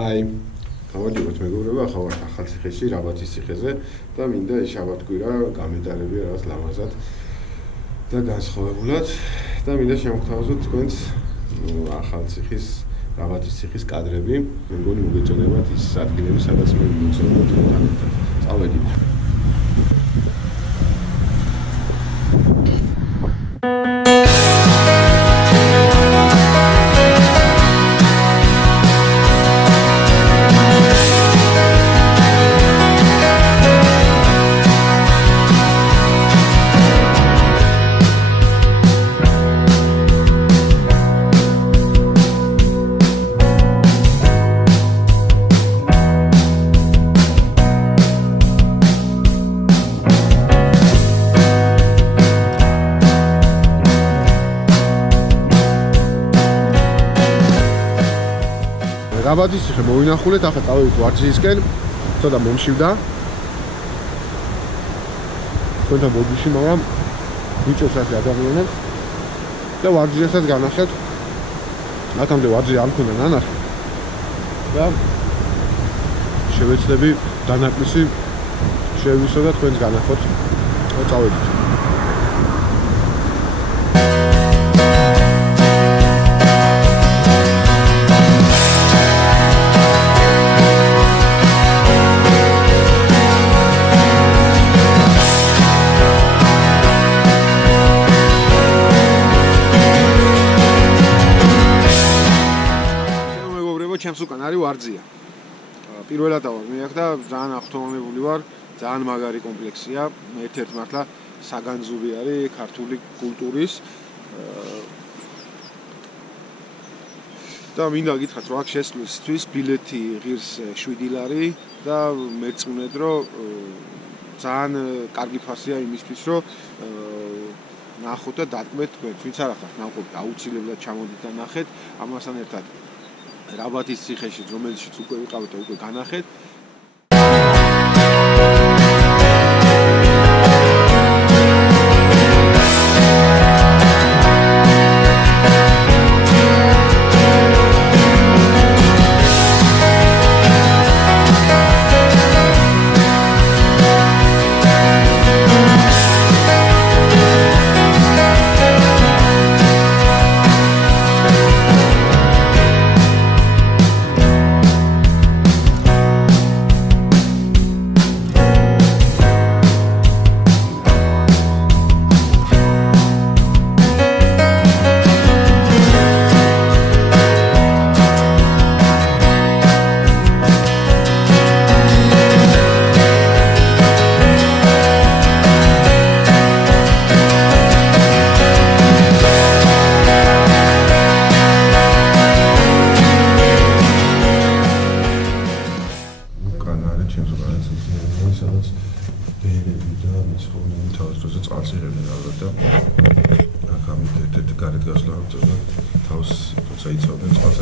Hi, გამარჯობათ მეგობრებო, ახლა ვარ ახალციხეში, რაბათის ციხეზე და მინდა შაბათ კვირა გამეტარები რაღაც ლამაზად და განსხვავებულად და მინდა შემოგთავაზოთ თქვენს ახალციხის, რაბათის ციხის კადრები. მე მგონი მოგეწონებათ ის ადგილები, სადაც მე მოგზაურობ თქვენთან. წავედით. რაბათის ციხე მოვინახულეთ, ახლა წავედით ვარძიისკენ, ცოტა მომშივდა. თქვენთან ბოდიში, მაგრამ ვიწევს ასე ადამიანებს და ვარძიასაც განახეთ. აქამდე ვარძია არ მქონდა ნანახი და შევეცდები დანაკლისი შევისო და თქვენს განახოთ. წავედით. ჩემს უკან არის ვარძია. პირველად ავარ მე აქ და ძალიან აღთქმამებული ვარ, ძალიან მაგარი კომპლექსია. ერთ-ერთი მართლა საგანძური არის ქართული კულტურის. და მინდა გითხრათ, რომ აქ შესვლისთვის ბილეთი ღირს 7 ლარი და მეწუნეთ, რომ ძალიან კარგი ფასია იმისთვის, რომ ნახოთ და დატკბეთ თქვენ, ვინც არ ახართ ნაყოფი, აუცილებლად ჩამოდით და ნახეთ. ამასთან ერთად რაბათის ციხეში, რომელშიც უკვე ვიყავით და უკვე განახეთ. ბევრი და მიცხოვნები თავის დროზე წყალს იღებდნენ ალბათ და აქ ამით ერთ-ერთი გარეთ გასვლა აღწევდა თავს თუცა იცავდნენ წყალს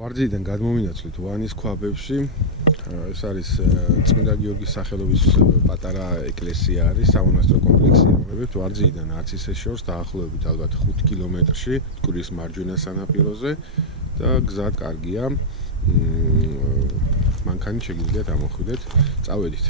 ვარძიიდან გადმოვინაცვლით ვანის ქვაბებში. ეს არის წმინდა გიორგის სახელობის პატარა ეკლესია არის, სამონასტრო კომპლექსია. ვარძიიდან არც ისე შორს დაახლოებით ალბათ 5 კილომეტრში, მტკვრის მარჯვენა სანაპიროზე და გზა კარგია. მანქანით შეგიძლიათ ამოხვიდეთ. წავედით.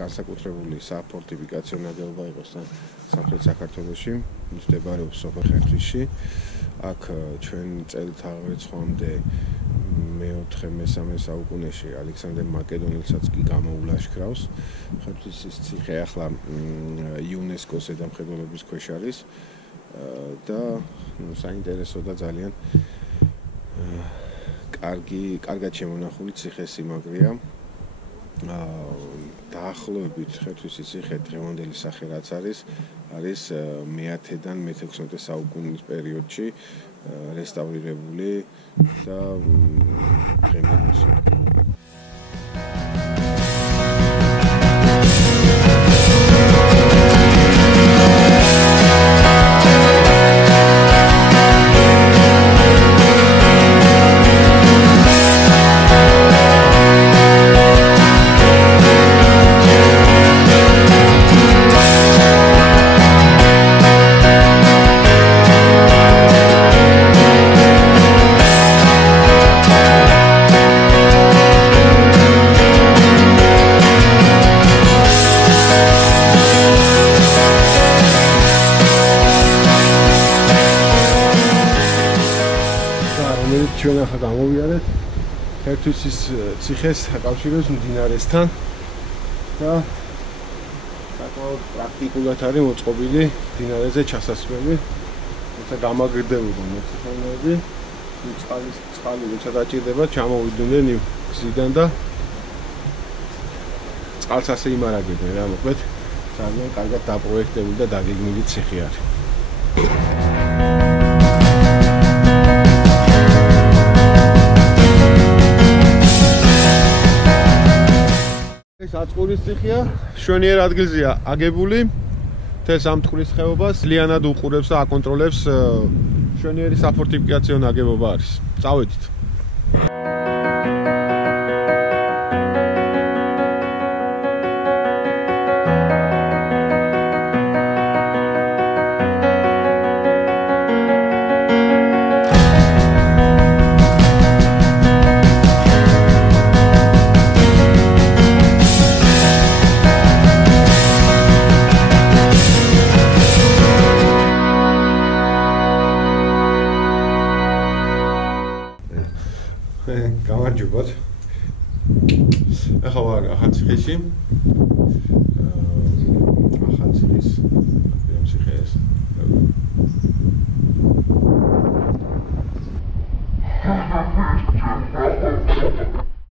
განსაკუთრებული საფორტიფიკაციო ნაგებობა იყო სამხრეთ საქართველოში, მდებარეობს სოფელ ხერთვისში. აქ ჩვენ წელთაღრიცხვამდე მე-4-მე-3 საუკუნეში ალექსანდრე მაკედონელსაც კი გამოულაშქრავს. ხერთვისის ციხე ახლა იუნესკოს ზედამხედველობის ქვეშ არის და საინტერესო და ძალიან კარგად შემონახული ციხე-სიმაგრეა. დაახლოებით ხერთვისის ციხე დღევანდელი სახე რაც არის მე-10-დან მე-16 საუკუნის პერიოდში რესტავრირებული და დღემდე მოსული. ჩვენ ახლა გამოვიარეთ ქერთვისის ციხეს აკავშირებს მდინარესთან და საკმაოდ პრაქტიკულად არის მოწყობილი მდინარეზე ჩასასვლელი. თუმცა გამაგრდებოდა მოციქულები, წყალი როცა დაჭირდება, ჩამოვიდნენ გზიდან და წყალს ასე იმარაგებენ რა, მოკლედ ძალიან კარგად დაპროექტებული და დაგეგმილი ციხე არის. ეს აწყურის ციხეა, შვენიერ ადგილზეა აგებული. მთელ სამტკვრის ხეობას ლიანად უყურებს და აკონტროლებს შვენიერი საფორტიფიკაციო ნაგებობა არის. წავედით. გამარჯობათ. ახლა ვარ ახალციხეში.